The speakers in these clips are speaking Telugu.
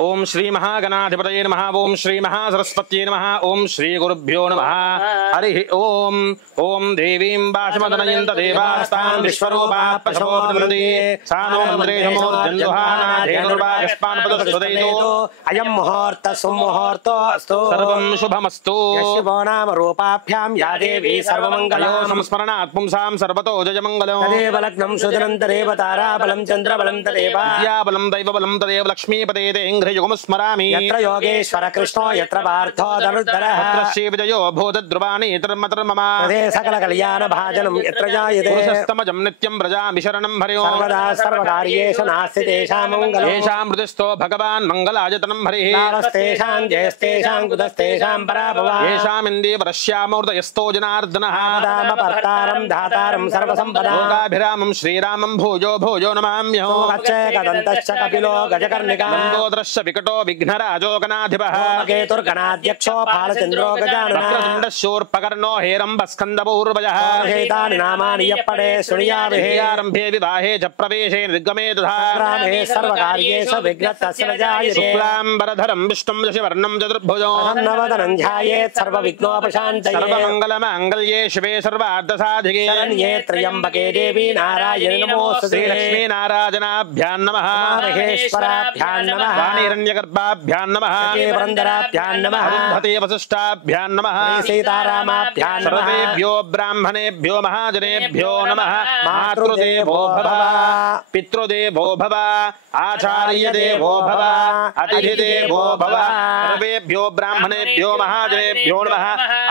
ओम श्री महागणाधिपतये नमः। ओम श्री महासरस्वत्यै नमः। ओम श्री गुरुभ्यो नमः। हरि ओम। ओम देवीं वाशमदनयन्त देवास्तां विश्वरूपा पशवोर्वन्दे सानो मन्द्रे नमोर्जन्जुहाना धेनुर्वागस्पान्पदस्वदैतो अयं मुहूर्तः सुमुहूर्तोऽस्तु सर्वं शुभमस्तु। यशिवो नाम रूपाभ्यां या देवी सर्वमङ्गलं संस्मरणात् पुंसां सर्वतो जयमङ्गलम्। तदेव लग्नं सुदिनन्तरेव ताराबलं चन्द्रबलं तदेव विद्याबलं दैवबलं तदेव लक्ष्मीपते तेऽङ्घ्रियुगं स्मरामि। यत्र योगेश्वर कृष्णो यत्र पार्थो धनुर्धरः तत्र श्रीविजयो भूतद्रुवाणि तर्मतर्मम तदे सकल कल्याण भाजनं यत्र जायते पुरुषस्तमजं नित्यं व्रजामि शरणं हरिओ। सर्वदा सर्वकार्येषु नास्ति तेषां मङ्गलं येषां हृदिस्थो भगवान् मङ्गलायतनं हरिः। नावस्तेषां जयस्तेषां कुतस्तेषां पराभवा येषामिन्दीवरश्यामूर्तयस्तो जनार्दनः दामपर्तारं धातारं सर्वसम्पदां लोकाभिरामं श्रीरामं भूयो भूयो नमाम्यहो। कदन्तश्च कपिलो गजकर्णिका लम्बोदरश्च विकटो विघ्नराजो गणाधिपः केतुर्गणाध्यक्षो फालचन्द्रो गजाननः वक्रतुण्डशूर्पकर्णो हेरम्बस्कन्दपूर्वजः। एतानि नामानि यः पठे शृणुयामहे आरम्भे विवाहे च प्रवेशे निर्गमे तथा ग्रामे सर्वकार्येषु विघ्नस्तस्य न जायते शुक्लाम्बरधरं विष्णुं शशिवर्णं चतुर्भुजो नवदनं ध्यायेत् सर्वविघ्नोपशान्तये सर्वमङ्गलमाङ्गल्ये शिवे सर्वार्थसाधिके शरण्ये त्र्यम्बके देवी नारायणि नमोऽस्तुते श्रीलक्ष्मीनारायणाभ्यां नमः। महेश्वराभ्यां नमः वाणीरण्यगर्भाभ्यां नमः। पुरन्दराभ्यां नमः अरुन्धते वसिष्ठाभ्यां नमः। सीतारामाभ्यां नमः सर्वेभ्यो ब्राह्मणेभ्यो महाजनेभ्यो नमः। मातृदेवो भव पितृदेवो भव आचार्यदेवो भव अतिथिदेवो भव सर्वेभ्यो ब्राह्मणेभ्यो महाजनेभ्यो नमः।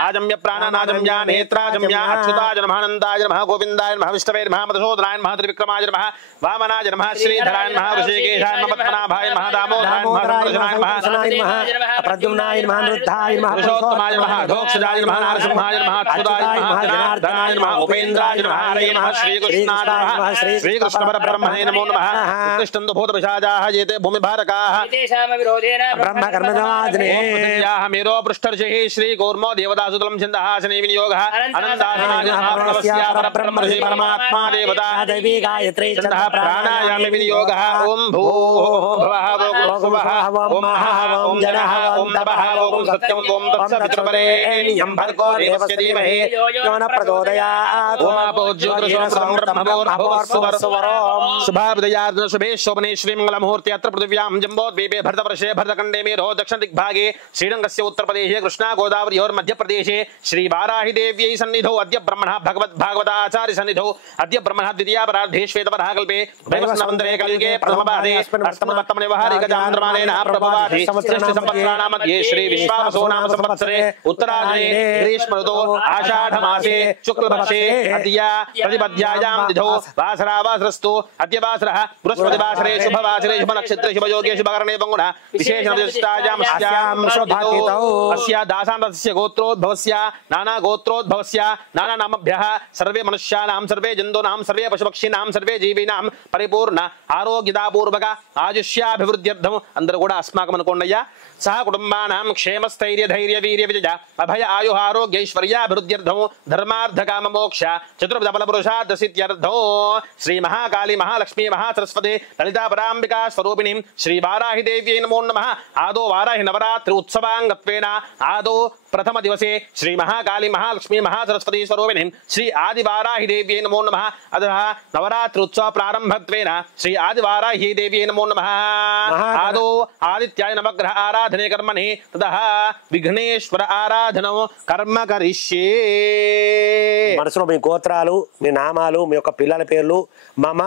आजम्य प्राणनाजम्या नेत्राजम्या अच्युताय नमः अनन्ताय नमः गोविन्दाय नमः विष्णवे नमः मधुसूदनाय नमः त्रिविक्रमाय नमः वामनाय नमः श्रीधराय नमः ऋषिकेशाय नमः पद्मनाभाय नमः दामोदराय नमः संकृष्णाय नमः प्रद्युम्नाय नमः अनिरुद्धाय नमः पुरुषोत्तमाय नमः धोक्षजाय नमः नारसिंहाय नमः अच्युताय नमः जनार्दनाय नमः उपेन्द्राय नमः हरे नमः श्रीकृष्णाय नमः श्रीकृष्णपरब्रह्मणे नमो नमः। उत्तिष्ठन्तु भूतपिशाचाः येते भूमिभारकाः ब्रह्मकर्मजमादिने मेरो पृष्ठर्षिः श्रीकूर्मो देवतासुतलं छन्दः शनि विनियोगः अनन्तासनाय परमात्मा देवता देवी गायत्री छन्दः प्राणायामे विनियोगः ओम भूः भुवः भुवः ओम महः ओम जनः ओम तपः ओम सत्यं ओम तत्सवितुर्वरेण्यं भर्गो देवस्य धीमहि यो न प्रचोदयात् ओम ब्रह्मभूर्भुवस्सुवरोम् शुभाविदयार्जुन शुभे शोभने श्रीमङ्गलमुहूर्ते अत्र पृथिव्यां जम्बोद्वीपे भरतवर्षे भरतखण्डे मेरो दक्षिणदिग्भागे श्रीरङ्गस्य उत्तरप्रदेशे कृष्णा गोदावर्योर्मध्यप्रदेशे श्रीवाराहिदेव्यै सन्निधौ अद्य ब्रह्मणः भगवद्भागवताचार्य सन्निधौ अद्य ब्रह्मणः द्वितीयापरार्धे श्वेतवराहकल्पे वैवस्वतन्त्रे कलियुगे प्रथमपादे अष्टमवर्तमने वहारिकचान्द्रमानेन प्रभवाधि श्रेष्ठसंवत्सराणां मध्ये श्रीविश्वावसो नाम संवत्सरे उत्तरायणे ग्रीष्मऋतौ आषाढमासे शुक्लपक्षे अद्य प्रतिपद्यायां तिथौ वासरावासरस्तु अद्य वासरः बृहस्पतिवासरे शुभवासरे शुभनक्षत्रे शुभयोगे शुभकरणे पङ्गुणः विशेषविशिष्टायां अस्या दासान्तस्य गोत्रोद्भवस्य नानागोत्रोद्भवस्य नानानामभ्यः सर्वे मनुष्याणां सर्वे जन्तूनां सर्वे पशुपक्षीनां सर्वे जीवीनां परिपूर्ण आरोग्यदापूर्वक आयुष्याभिवृद्ध्यर्थं అందరూ కూడా अस्माकं అనుకోండియ్యా సహ కుటుంబానాం క్షేమస్థైర్య ధైర్య వీర్య విజయ అభయ ఆయు ఆరోగ్య ఐశ్వర్యాభివృద్ధ్యర్థం ధర్మార్థ కామ మోక్ష చతుర్విధ ఫల పురుషార్థ సిద్ధ్యర్థం శ్రీ మహాకాళీ మహాలక్ష్మీ మహాసరస్వతి లలితా పరాంబికా స్వరూపిణీం శ్రీ వారాహిదేవ్యై నమో నమః ఆదో వారాహి నవరాత్రి ఉత్సవాంగత్వేన ఆదో प्रथम दिवसे श्री महाकाली महालक्ष्मी महासरस्वती स्वरूपिणीं श्री आदिवाराहिदेव्यै नमो नमः। अतः नवरात्रि उत्सव प्रारंभत्वेन श्री आदिवाराहिदेव्यै नमो नमः। आदौ आदित्याय नवग्रह आराधने कर्मणि ततः विघ्नेश्वर आराधनौ कर्म करिष्ये। మనసులో మీ గోత్రాలు మీ నామాలు మీ యొక్క పిల్లల పేర్లు మమ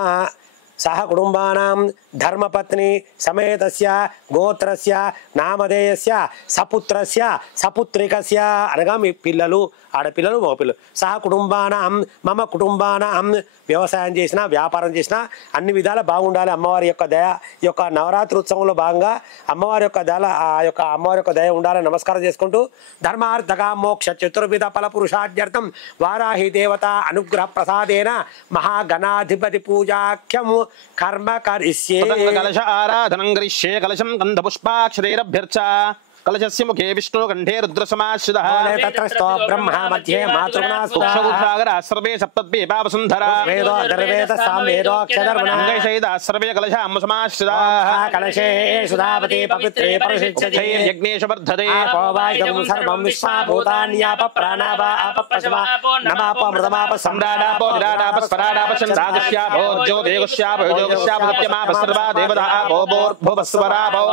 సహ కుటుంబానాం ధర్మపత్ని సమేతస్య గోత్రస్య నామధేయస్య సపుత్రస్య సపుత్రికస్య అనగా మీ పిల్లలు ఆడపిల్లలు మగపిల్లలు సహ కుటుంబానాం మమ కుటుంబానాం వ్యవసాయం చేసినా వ్యాపారం చేసినా అన్ని విధాల బాగుండాలి అమ్మవారి యొక్క దయ ఈ యొక్క నవరాత్రి ఉత్సవంలో భాగంగా అమ్మవారి యొక్క దయ అమ్మవారి యొక్క దయ ఉండాలని నమస్కారం చేసుకుంటూ ధర్మార్థక మోక్ష చతుర్విధ ఫల పురుషార్థ్యర్థం వారాహి దేవత అనుగ్రహ ప్రసాదేన మహాగణాధిపతి పూజాఖ్యం కర్మ కరిష్యే కలశ ఆరాధనం కరిష్యే కలశం గంధపుష్పాక్షరైరభ్యర్చ कलशस्य मुखे विष्णुकण्ठे रुद्रसमाश्रितः तत्रस्थो ब्रह्मा मध्ये मातृगुणास्तुतः कुक्षगुसागरः सर्वे सप्तद्वीपा वसुन्धरा वेदो दर्वेदसां वेदोऽक्षरवर्णः अङ्गैषैदाः सर्वे कलशाम्बुसमाश्रिताः कलशे सुधावते पवित्रे परिषिच्यते यज्ञेश वर्धते आपोवायं सर्वं विश्वा भूतान्याप प्राणावा अपपशवा नमापो मृतमाप सम्राडापो विराडाप स्फराडाप चन्द्रादस्यापो ज्योतिगुष्यापो योगस्यापो सत्यमाप सर्वा देवतापो भूर्भुवस्वरापो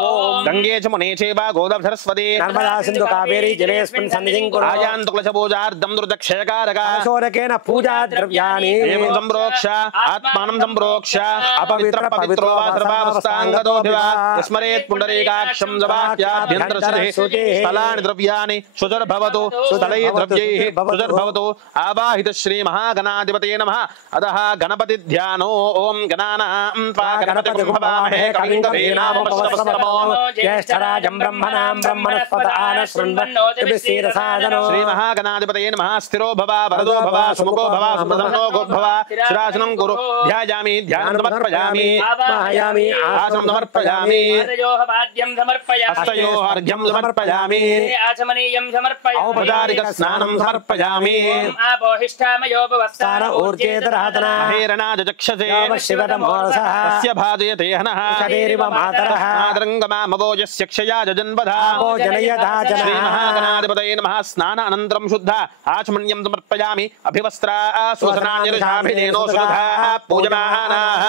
गङ्गे च मुने चैव गोदावरी सरस्वती नर्मदा सिन्धु कावेरी जलेऽस्मिन् सन्निधिं कुरु आयान्तु कलशपूजार्थं दुर्दक्षयकारका शोरकेन पूजा द्रव्याणि एवं सम्प्रोक्ष आत्मानं सम्प्रोक्ष अपवित्र पवित्रो वा सर्वावस्थाङ्गतो वा स्मरेत् पुण्डरीकाक्षं जवाक्याभ्यन्तरशुचिः स्थलानि द्रव्याणि शुचिर्भवतु स्थलैः द्रव्यैः शुचिर्भवतु आवाहित श्री महागणाधिपतये नमः अतः गणपति ध्यानो ओम गणानां त्वा गणपतिं भवामहे कविं कवीनामुपमश्रवस्तमो ज्येष्ठराजं ब्रह्मणां ब्रह्मणस्पत आनशृण्वन्नोतिभिस्सीदसादनो श्री महागणाधिपतये नमः स्थिरो भव वरदो भव सुमुखो भव सुप्रसन्नो गोभव शिरासनं कुरु ध्यायामि ध्यानं समर्पयामि आवाहयामि आसनं समर्पयामि पादयोः पाद्यं समर्पयामि हस्तयोः अर्घ्यं समर्पयामि आचमनीयं समर्पयामि औपचारिक स्नानं समर्पयामि आपोहिष्ठामयोपवस्तान ऊर्जेतराधना महेरणाज चक्षसे शिवतमोरसः तस्य भाजयते हनः शरीरिव मातरः आदरङ्गमामवोजस्य क्षया जजन्वधा जनयधा जनः श्री महागणाधिपतये नमः स्नान अनन्तरं शुद्ध आचमनीयं समर्पयामि अभिवस्त्रा सुसनान्यरुषाभिधेनो सुधा पूजमानाः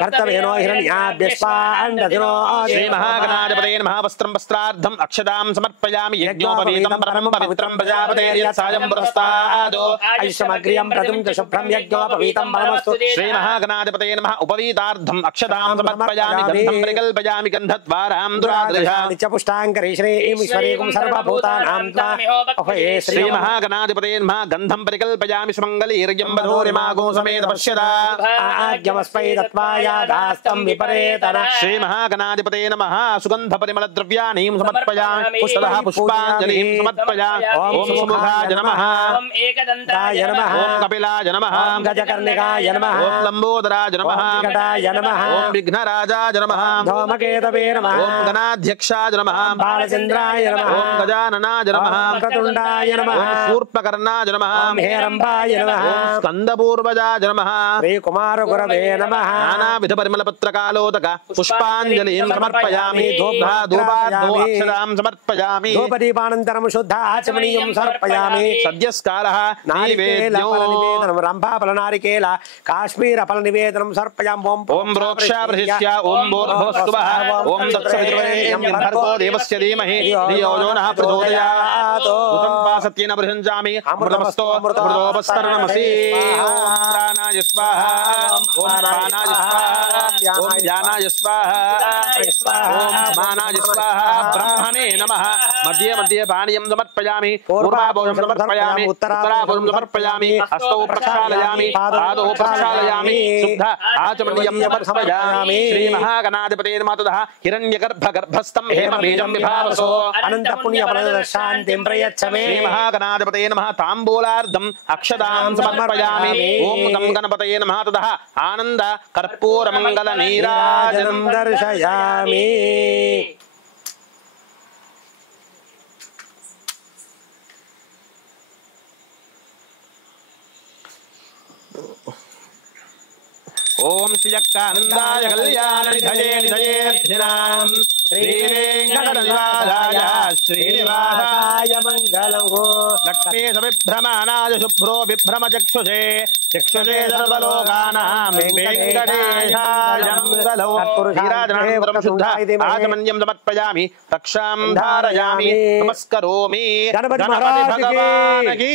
कर्तव्यनो हिरण्याभ्यस्वाण्डधिनो श्री महागणाधिपतये नमः वस्त्रं वस्त्रार्धम् अक्षतां समर्पयामि यज्ञोपवीतं परमं पवित्रं प्रजापतेर्यत्सायं पुरस्तादो ऐश्वमग्रियं प्रदुं च शुभ्रं यज्ञोपवीतं परमस्तु श्री महागणाधिपतये नमः उपवीतार्धम् अक्षतां समर्पयामि गन्धं परिकल्पयामि गन्धद्वारां दुरादृशां नित्यपुष्टाङ्करी श्रीं सर्वभूतानां त्वामहे श्री महागणाधिपतये नमः गन्धं परिकल्पयामि सुमङ्गलीर्यं वधूरिमागो समेत पश्यता आज्ञमस्मै दत्त्वायादास्तं विपरेतन श्री महागणाधिपतये नमः सुगन्धपरिमलद्रव्याणि समर्पयामि पुष्पदः पुष्पाञ्जलिं समर्पयामि ॐ सुमुखाय नमः ॐ एकदन्ताय नमः ॐ कपिलाय नमः ॐ गजकर्णिकाय नमः ॐ लम्बोदराय नमः ॐ विकटाय नमः ॐ विघ्नराजाय नमः धूमकेतवे नमः ॐ गणाध्यक्षाय नमः बालचन्द्राय नमः ॐ गजाननाय नमः ॐ क्रतुण्डाय नमः ॐ शूर्पकर्णाय नमः ॐ हेरम्बाय नमः ॐ स्कन्दपूर्वजाय नमः श्रीकुमारगुरवे नमः नानाविधपरिमलपत्रकालोदक पुष्पाञ्जलिं समर्पयामि धूपाद्दोक्षतां समर्पयामि धूपदीपानन्तरं शुद्ध आचमनीयं समर्पयामि सद्यस्कारः नारिकेलफलनिवेदनं रम्भाफलनारिकेल काश्मीरफलनिवेदनं समर्पयामि ॐ प्रोक्षाप्रशिष्य ॐ भूर्भुवस्सुवः ॐ तत्सवितुर्वरेण्यं भर्गो देवस्य धीमहि धियो यो नः प्रचोदयात् उतं पासत्येन प्रशंसामि अमृतमस्तो अमृतोपस्तरणमसि ॐ प्राणाय स्वाहा ॐ प्राणाय स्वाहा ॐ ध्यानाय स्वाहा ॐ समानाय स्वाहा ब्रह्मणे नमः मध्ये मध्ये पानीयं समर्पयामि पूर्वाभोजं समर्पयामि उत्तराभोजं समर्पयामि हस्तौ प्रक्षालयामि पादौ प्रक्षालयामि शुद्ध आचमनीयं समर्पयामि श्री महागणाधिपतये नमः ततः हिरण्यगर्भगर्भस्थं हेमबीजं विभावसो अनन्तपुण्यफलशान्तिं प्रयच्छ मे श्री महागणाधिपतये नमः ताम्बूलार्धम् अक्षतां समर्पयामि ॐ गं गणपतये नमः ततः आनन्द कर्पूरमङ्गलनीराजनं दर्शयामि ओम श्रीयक्कानन्दाय कल्याणनिधये निधयेऽर्थिनाम् श्रीवेङ्कटनिवासाय श्रीनिवासाय मङ्गलम् लक्ष्मी सविभ्रमाणाय शुभ्रो विभ्रमचक्षुषे चक्षुषे सर्वलोकानां वेङ्कटेशाय मङ्गलम् नीराजनानन्तरं शुद्ध आचमनीयं समर्पयामि रक्षां धारयामि नमस्करोमि गणपति भगवान् की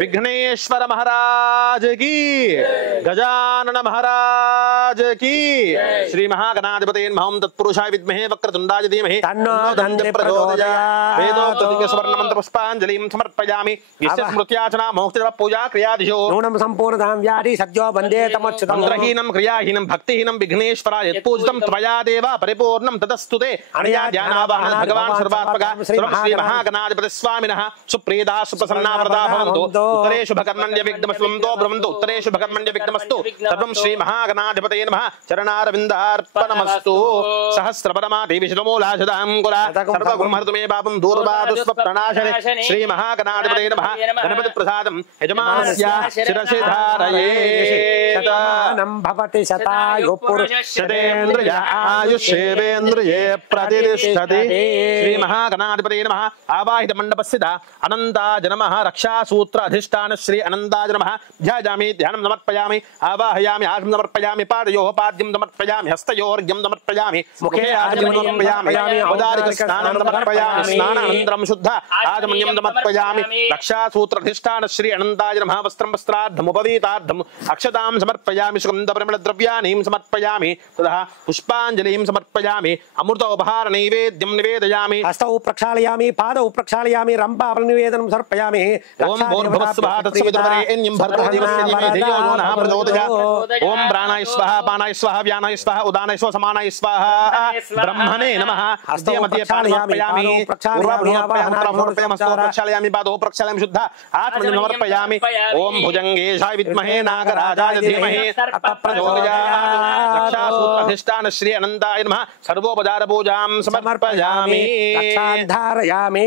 विघ्नेश्वर महाराज की गजानन महाराज की श्री महागणाधिपतये नमः ओं तत्पुरुषाय विद्महे वक्रतुण्डाय धीमहि तन्नो दन्ति प्रचोदयात् वेदोक्तदिव्यसुवर्णमन्त्रपुष्पाञ्जलिं समर्पयामि यस्य स्मृत्याचना मोक्षजप पूजा क्रियादिषु नूनं पूर्णतां व्याधि सद्यो वन्दे तमच्युतम् मंत्रहीनं क्रियाहीनं भक्तिहीनं विघ्नेश्वराय यत्पूजितं त्वया देव परिपूर्णं तदस्तु ते अनया ध्यानावाहन भगवान् सर्वात्मका श्री महागणाधिपति स्वामिनः सुप्रीदा सुप्रसन्ना वरदा भवन्तु उत्तरे शुभकर्मण्य विघ्नमस्तु ब्रह्मन्तु उत्तरे शुभकर्मण्य विघ्नमस्तु सर्वं श्री महागणाधिपतये नमः चरणारविन्दार्पणमस्तु सहस्रपरमा देवीशतमूलाशदां कुला सर्वगुणमहर्तु मे पापं दूर्वादुष्प्रणाशने श्री महागणाधिपतये नमः गणपति प्रसादं यजमानस्य शिरसि धारयेत् भवति शतायुः पुरुषेन्द्रिय आयुष्येवेन्द्रिये प्रतिष्ठति श्री महागणाधिपतये नमः आवाहित मंडपस्थित अनन्ताय नमः रक्षासूत्र अधिष्ठान श्री अनन्ताय नमः ध्यायामि ध्यानं समर्पयामि आवाहयामि आगम समर्पयामि पादयोः पाद्यं समर्पयामि हस्तयोर्घ्यं समर्पयामि मुखे आचमनं समर्पयामि उदारिक स्नानं समर्पयामि स्नानानन्तरं शुद्ध आचमनीयं समर्पयामि रक्षासूत्र अधिष्ठान श्री अनन्ताय नमः वस्त्रं वस्त्रार्धमुपवीतार्धम् अक्षतां समर्पयामि सुगन्धपरिमलद्रव्याणि समर्पयामि ततः पुष्पाञ्जलिं समर्पयामि अमृतोपहार नैवेद्यं निवेदयामि हस्तौ प्रक्षालयामि पादौ प्रक्षालयामि रम्भाफलनिवेदनं समर्पयामि ओम भूर्भुवस्सुवः तत्सवितुर्वरेण्यं भर्गो देवस्य धीमहि धियो यो नः प्रचोदयात् ओम प्राणाय स्वाहा पानाय स्वाहा व्यानाय स्वाहा उदानाय स्वाहा समानाय स्वाहा ब्रह्मणे नमः हस्ते मध्ये समर्पयामि प्रक्षालयामि पादौ प्रक्षालयामि शुद्ध आत्मनं समर्पयामि ओम भुजंगेशाय विद्महे नागराजाय धीमहि प्रचोदयात् रक्षासूत्राधिष्ठान श्री अनन्ताय नमः सर्वोपचार पूजां समर्पयामि धारयामि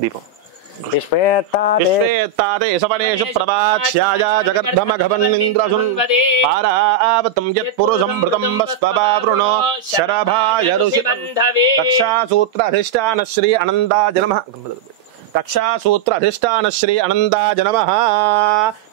दीपं विश्वेत्तादे सवनेषु प्रवाच्याय जगर्धमघवन्निन्द्रसुन् पारावतं यत्पुरुषं भृतं वस्पवावृणो शरभाय ऋषिं रक्षासूत्राधिष्ठान श्री अनन्ताय नमः रक्षासूत्र अधिष्ठान श्री अनन्ताय नमः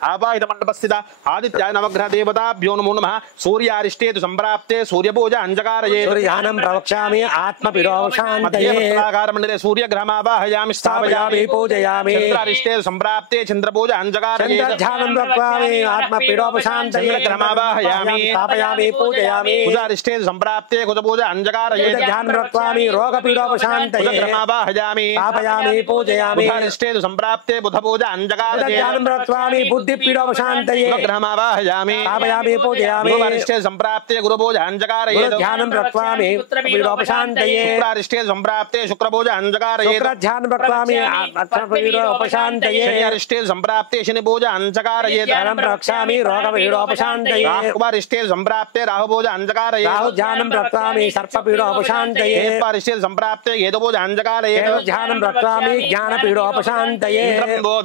आवाहित मंडपस्थित आदित्याय नवग्रह देवताभ्यो नमो नमः सूर्यारिष्टेतु संप्राप्ते सूर्यपूजा अंजकारये सूर्यानं प्रवक्ष्यामि आत्मपीडोपशान्तये मध्यप्रलाकार मंडले सूर्यग्रहमावाहयामि स्थापयामि पूजयामि चन्द्रारिष्टेतु संप्राप्ते चन्द्रपूजा अंजकारये चन्द्रध्यानं प्रवक्ष्यामि आत्मपीडोपशान्तये चन्द्रग्रहमावाहयामि स्थापयामि पूजयामि कुजारिष्टेतु संप्राप्ते कुजपूजा अंजकारये ध्यानं प्रवक्ष्यामि रोगपीडोपशान्तये चन्द्रग्रहमावाहयामि स्थापयामि पूजयामि बुधारिष्टेतु संप्राप्ते बुधपूजा अंजकारये ध्यानं प्रवक्ष्यामि बुद्धिपीडोपशान्तये ग्रहमावाहयामि स्थापयामि पूजयामि गुरुवारिष्टेतु संप्राप्ते गुरुपूजा अंजकारये ध्यानं प्रवक्ष्यामि पुत्रपीडोपशान्तये शुक्रारिष्टेतु संप्राप्ते शुक्रपूजा अंजकारये शुक्रध्यानं प्रवक्ष्यामि आत्मपीडोपशान्तये शनियारिष्टेतु संप्राप्ते शनिपूजा अंजकारये ध्यानं प्रवक्ष्यामि रोगपीडोपशान्तये राहुवारिष्टेतु संप्राप्ते राहुपूजा अंजकारये राहुध्यानं प्रवक्ष्यामि सर्पपीडोपशान्तये केतुवारिष्टेतु संप्राप्ते केतुपूजा अंजकारये ध्यानं प्रवक्ष्यामि ज्ञानपीडोपशान्तये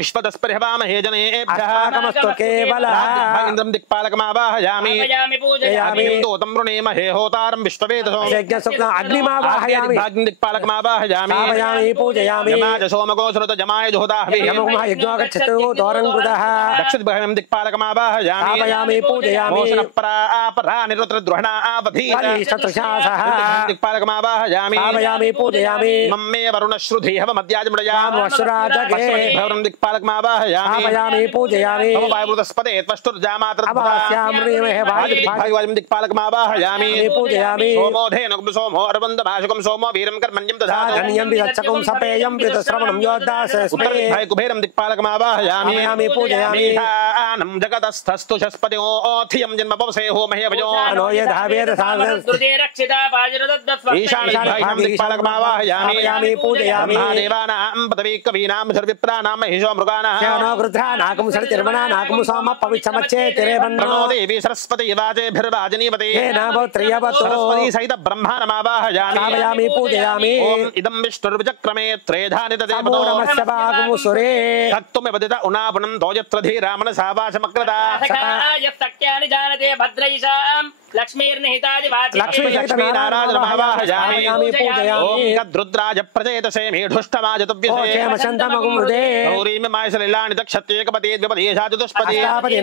विश्वतस्परिहवामहे जनेभ्यः कमस्तु केवलः इन्द्रं दिक्पालकमावाहयामि पूजयामि दोतं वृणीमहे होतारं विश्ववेदसो यज्ञशुक्ल अग्निमावाहयामि दिक्पालकमावाहयामि स्थापयामि पूजयामि यमाज सोमको श्रुत जमाय जोदाहवि यमः यज्ञो गच्छतु दोरं कृतः दक्षिणभयं दिक्पालकमावाहयामि स्थापयामि पूजयामि मोषणपरा निरुद्रद्रुहणा आवधीत परिशतशासः दिक्पालकमावाहयामि स्थापयामि पूजयामि मम्मे वरुणश्रुधि हवमद्याजमृयाम वसुराजगे भवनं दिक्पालकमावाहयामि स्थापयामि पूजयामि वायुवृतस्पदे त्वष्टुर्जामात्रद्भा अवास्यामृणीमहे भागवायुं दिक्पालकमावाहयामि पूजयामि सोमोधेन सोमो अरवन्दभाषकं सोमो वीरं कर्मण्यं दधातु धन्यं विदच्छकं सपेयं विदश्रवणं योद्धासस्मै उत्तरदिग्भाय कुबेरं दिक्पालकमावाहयामि स्थापयामि पूजयामि आनं जगतस्थस्तु शस्पतिओथियं जन्मपवसे होमहे भजो नो यद्धावेद साधन रक्षिता ईशानदिग्भायं दिक्पालकमावाहयामि स्थापयामि पूजयामि देवानां पदवी कवीनां सर्वविप्राणां महिषो मृगाणां नो गृध्रा नाकं सरितिर्वणा नाकं सोम पविच्छमच्चे तिरेवन्नो प्रणो देवी सरस्वती वाजेभिर्वाजनीवते हे नाभोत्रियवतो सरस्वती सहित ब्रह्माणमावाहयामि स्थापयामि पूजयामि ओम इदं विष्णुर्विचक्रमे त्रेधानि तदेवतो नमस्य भागमुसुरे तत्त्वमेव दित उनापुनं दोयत्र धीरामनसा वाचमक्रदा सख्यानि जानते भद्रैषां लक्ष्मीर्निहितादि लक्ष्मीनारायणमावाहयामि ओम गद्रुद्राज प्रचेतसे मेढुष्टमाज तुभ्यसे गौरीं मायसलिलानि दक्षत्येकपदे द्विपदे चतुष्पदे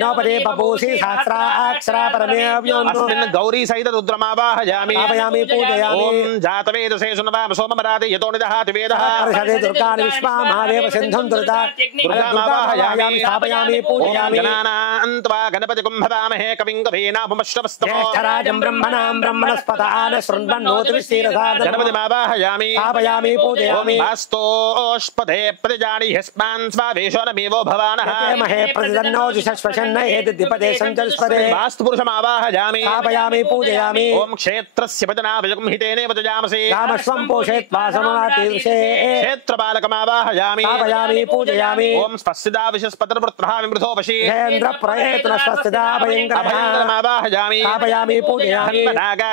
नवपदे बभूषि सहस्राक्षरा परमेव्योऽन्नो अस्मिन् गौरी सहित रुद्रमावाहयामि स्थापयामि पूजयामि ओम जातवेदसे सुनवाम सोममरादे यतो निदहाति वेदः परिषदे दुर्गाणि विश्वामादेव सिन्धुं दुर्गा दुर्गामावाहयामि स्थापयामि पूजयामि गणानान्त्वा गणपतिं भवामहे कविं कवीनामुपश्रवस्तमो ज्येष्ठराजं ब्रह्मणां ब्रह्मणस्पत आन शृण्वन्नोति विश्रीरसादनं गणपतिमावाहयामि स्थापयामि पूजयामि वास्तोष्पदे प्रतिजानि ह्यस्मान् स्वावेशो नमेवो भवानः महे प्रतिदन्नो जिषश्वशन्न एतद्विपदे सञ्चस्पदे वास्तुपुरुषमावाहयामि स्थापयामि पूजयामि ओम क्षेत्रस्य वचनावजगं हितेनेव तजामसे रामस्वं पोषयित्वा समनातीर्षे क्षेत्रपालकमावाहयामि स्थापयामि पूजयामि ओम स्वस्तिदा विशस्पतिर्वृत्रः विमृतो वशी महेन्द्र प्रयत्न स्वस्तिदा भयङ्करः अभयङ्करमावाहयामि स्थापयामि पूजयामि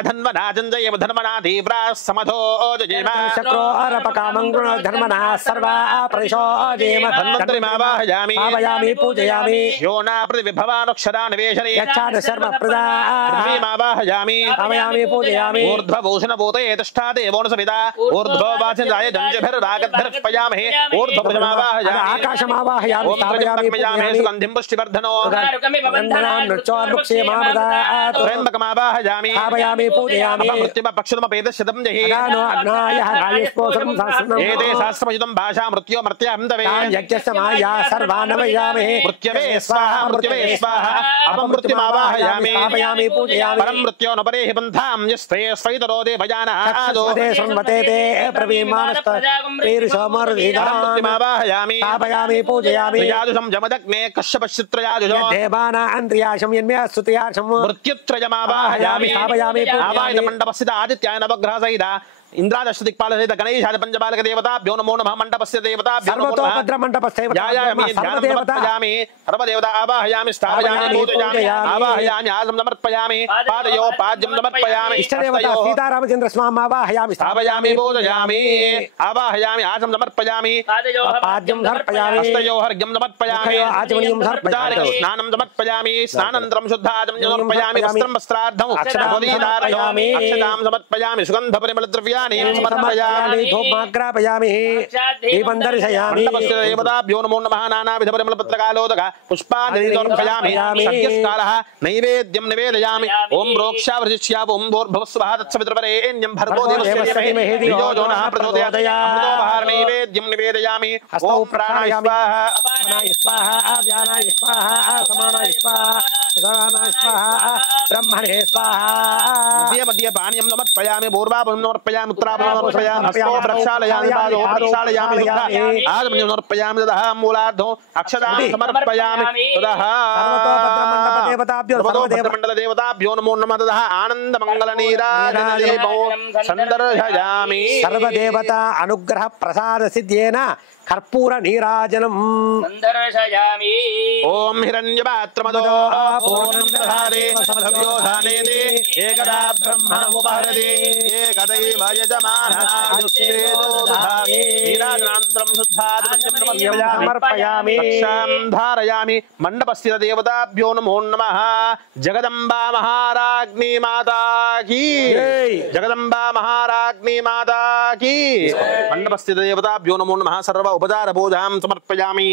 धन्वनाजन्जयेव धन्वना तीव्राः समधो जजेम शक्रो अरपकामङ्गुण धर्मणः सर्वा परिशोजेम धन्वन्तरिमावाहयामि स्थापयामि पूजयामि योना प्रतिविभवानक्षरा निवेशने यच्छाद सर्व प्रदा पृथ्वीमावाहयामि स्थापयामि पूजयामि ऊर्ध्वभूषणभूते तिष्ठा देवो न सविता ऊर्ध्ववाचिन्दाय दञ्जभिर्वागद्भिर्पयामहे ऊर्ध्वभुजमावाहयामि आकाशमावाहयामि स्थापयामि तक्मयामहे सुगन्धिं पुष्टिवर्धनो नृत्योर्मुक्षे मामदात् त्र्यम्बकमावाहयामि स्थापयामि पूजयामि अपमृत्युमपक्षतमपेदशतं जहि गानो अग्नाय रायस्पोषं सहस्रम् एते सहस्रमयुतं भाषा मृत्यो मर्त्यहं तवे यज्ञस्य माया सर्वानवयामि मृत्यवे स्वाहा अपमृत्युमावाहयामि स्थापयामि पूजयामि परं मृत्यो न परेहि पन्थां यस्ते स्वैतरो देवजानादो चक्षुषे शृण्वते ते मृत्युमावाहयामि स्थापयामि पूजयामि त्रयादुषं जमदग्ने कश्यपश्चित्रयादुषो देवानान्द्रियाशं यन्मे स्तुत्याशं मृत्युत्रयमावाहयामि स्थापयामि आवाहितमण्डपस्थित आदित्याय नवग्रहसहिता इंद्रादश दिक्पाल सहित गणेशादि पंचबालक देवताभ्यो नमो नमः मंडपस्य देवताभ्यो नमो नमः सर्वतोभद्र मंडपस्य ध्यायामि ध्यानं समर्पयामि सर्वदेवता आवाहयामि स्थापयामि पूजयामि आवाहयामि आसनं समर्पयामि पादयो पाद्यं समर्पयामि इष्टदेवता सीतारामचंद्र स्वामी आवाहयामि स्थापयामि पूजयामि आवाहयामि आसनं समर्पयामि पाद्यं समर्पयामि हस्तयो अर्घ्यं समर्पयामि आचमनीयं समर्पयामि स्नानं समर्पयामि स्नानानन्तरं शुद्धाचमनं समर्पयामि वस्त्रं वस्त्रार्धं अक्षतामि अक्षतां समर्पयामि सुगन्धपरिमलद्रव्याणि समर्पयामि धूपमाग्रापयामि दीपं दर्शयामि मंडपस्य देवताभ्यो नमो नमः नानाविधपरिमलपत्रकालोदक पुष्पाञ्जलिं समर्पयामि सद्यस्कालः नैवेद्यं निवेदयामि ओम रोक्षावृजिष्याव ओम भूर्भुवस्वः तत्सवितुर्वरेण्यं भर्गो देवस्य धीमहि धियो यो नः प्रचोदयात् अमृतोपहार नैवेद्यं निवेदयामि ओम प्राणाय स्वाहा अपानाय स्वाहा व्यानाय स्वाहा समानाय स्वाहा सदानाय स्वाहा ब्रह्मणे स्वाहा मध्ये मध्ये पानीयं समर्पयामि पूर्वाभं समर्पयामि उत्तराभं समर्पयामि हस्तो प्रक्षालयामि पादो प्रक्षालयामि आदमं समर्पयामि ततः मूलार्धो अक्षतां समर्पयामि ततः सर्वदेवताभ्यो नमो नमः ततः आनन्दमङ्गलनीराजनदीपो सन्दर्शयामि सर्वदेवता अनुग्रह प्रसाद सिद्धेन कर्पूर नीराजनम संदर्शयामि ओम हिरण्यपात्रमदो पूर्णं दधाते समभ्योधानेति एकदा ब्रह्ममुपहरति एकदैव यजमानः नीराजनान्तरं शुद्धात्मन्यं समर्पयामि रक्षां धारयामि मंडपस्य देवताभ्यो नमो नमः जगदम्बा महाराज्ञी माता की जगदम्बा महाराज्ञी माता की मंडपस्य देवताभ्यो नमो नमः सर्व उपचार पूजां समर्पयामि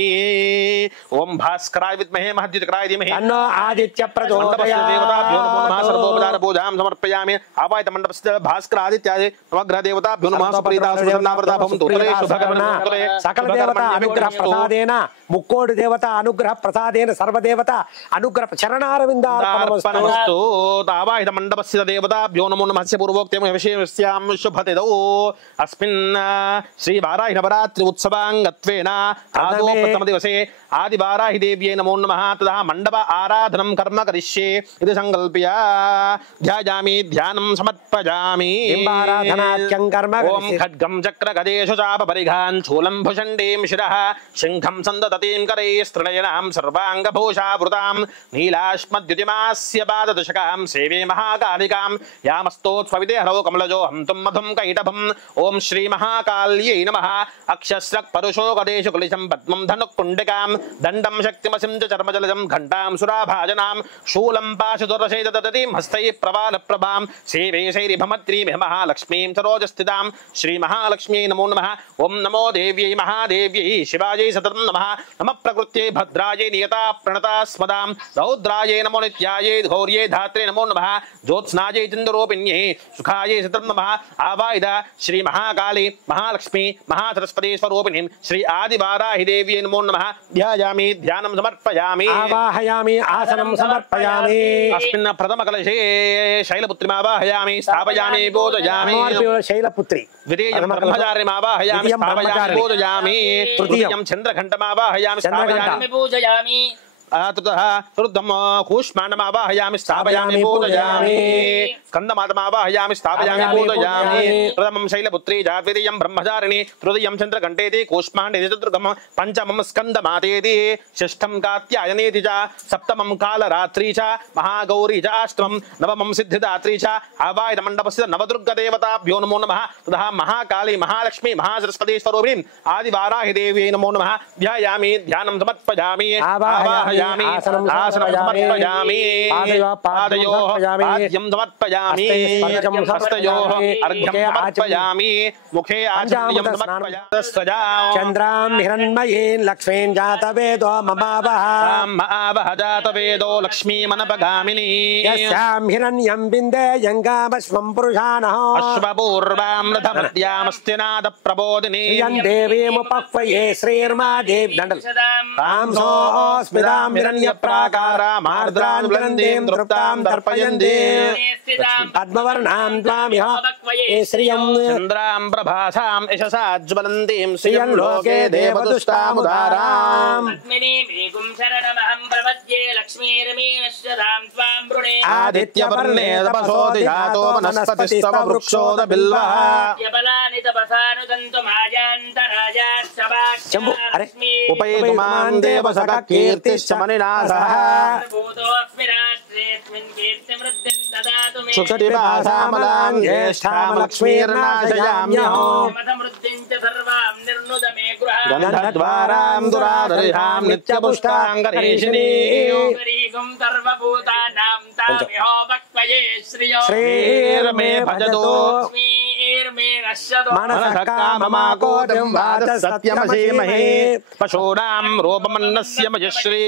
ओम भास्कराय विद्महे महद्युतिकराय धीमहि तन्नो आदित्य मंडपस्य देवताभ्यो नमो नमः प्रचोदयात् सर्वोपचार पूजां समर्पयामि आवाहित मंडपस्य भास्कर आदित्याय नवग्रह देवताभ्यो नमः सुप्रीता सुवर्णावृता भवन्तु उत्तरे शुभकर्मणे सकल देवता अनुग्रह प्रसादेन मुक्कोडि देवता अनुग्रह प्रसादेन सर्व देवता अनुग्रह चरणारविन्दार्पणमस्तु आवाहित मंडपस्य देवताभ्यो नमो नमः स्य पूर्वोक्तं विषयस्यां शुभतिदौ अस्मिन् श्री वाराहि नवरात्रि उत्सवाङ्गत्वेन आदौ प्रथम दिवसे आदिवाराहि देव्यै नमो नमः ततः मण्डप आराधनं कर्म करिष्ये इति संकल्प्य ध्यायामि ध्यानं समर्पयामि बिम्बाराधनाख्यं कर्म ओम खड्गं चक्र गदेषु चाप परिघान् शूलं भुषण्डीं शिरः शङ्खं सन्दततीं करैस्त्रिनयनां सर्वाङ्गभूषावृतां नीलाश्मद्युतिमास्य पाददशकां सेवे महाकालिकां यामस्तोत्स्वविते हरौ कमलजो हन्तुं मधुं कैटभम् ओम श्री महाकाल्यै नमः अक्षस्रक् परुषो गदेषु कुलिशं पद्मं धनुक्कुण्डिकां दण्डं शक्तिमसिं च चर्मजलजं घण्टां सुराभाजनां शूलं पाशुदुर्रशैतदतीं हस्तैः प्रवालप्रभां सेवे शैरिभमत्रीं महालक्ष्मीं सरोजस्थितां श्री महालक्ष्म्यै नमो नमः ओम नमो देव्यै महादेव्यै शिवायै सततं नमः नमः प्रकृत्यै भद्रायै नियता प्रणता स्मदां रौद्रायै नमो नित्यायै घौर्यै धात्रे नमो नमः ज्योत्स्नायै चन्द्ररूपिण्यै सुखायै सततं नमः आवाहित श्री महाकाली महालक्ष्मी महासरस्वती स्वरूपिणीं श्री आदिवाराहि देव्यै नमो नमः नमः ध्यायामि ध्यानं समर्पयामि आवाहयामि आसनं समर्पयामि अस्मिन् प्रथमकलशे शैलपुत्रीम् आवाहयामि स्थापयामि पूजयामि शैलपुत्री द्वितीयं ब्रह्मचारिणीम् आवाहयामि स्थापयामि पूजयामि तृतीयं चन्द्रघण्टम् आवाहयामि स्थापयामि पूजयामि ततः चतुर्थं कूष्माण्डम् आवाहयामि स्थापयामि पूजयामि स्कन्दमातरम् आवाहयामि स्थापयामि पूजयामि प्रथमं शैलपुत्री च द्वितीयं ब्रह्मचारिणी तृतीयं चन्द्रघण्टेति कूष्माण्डेति चतुर्थं पञ्चमं स्कन्दमातेति षष्ठं कात्यायनेति च सप्तमं कालरात्रि च महागौरी च अष्टमं नवमं सिद्धिदात्री च आवाहितमण्डपस्य नवदुर्गदेवताभ्यो नमो नमः ततः महाकाली महालक्ष्मी महासरस्वती स्वरूपिणीम् आदिवाराहिदेव्यै नमो नमः ध्यायामि ध्यानं समर्पयामि आवाहयामि आसनं समर्पयामि पादयोः पाद्यं समर्पयामि हस्तयोः अर्घ्यं समर्पयामि मुखे आचमनीयं समर्पयामि चन्द्रां हिरण्मयीं लक्ष्मीं जातवेदो ममावः जातवेदो लक्ष्मीमनपगामिनी यस्यां हिरण्यं विन्देयं गामश्वं पुरुषाणः अश्वपूर्वां रथमद्यामस्तिनाद प्रबोधिनी यं देवीमुपह्वये श्रीर्मा देव दण्डल तांसोऽस्मितां हिरण्यप्राकारामार्द्रां वृन्दीं तृप्तां दर्पयन्ति पद्मवर्णां त्वामिह श्रियं चन्द्रां प्रभासां यशसा ज्वलन्तीं श्रियं लोके देवदुष्टामुदाराम् आदित्यवर्णे तपसो दिजातो वनस्पतिस्तव वृक्षोद बिल्वः उपैतुमां देवसखः कीर्तिश्च मणिनाथः सुक्षतिभासामलां ज्येष्ठां लक्ष्मीर्नाशयाम्यहम् गन्धद्वारां दुराधरिहां नित्यपुष्टां गरीषिणीं श्रीर्मे भजतो मनसः काममाकोटिं वाचः सत्यमसीमहे पशूनां रूपमन्नस्य मजश्री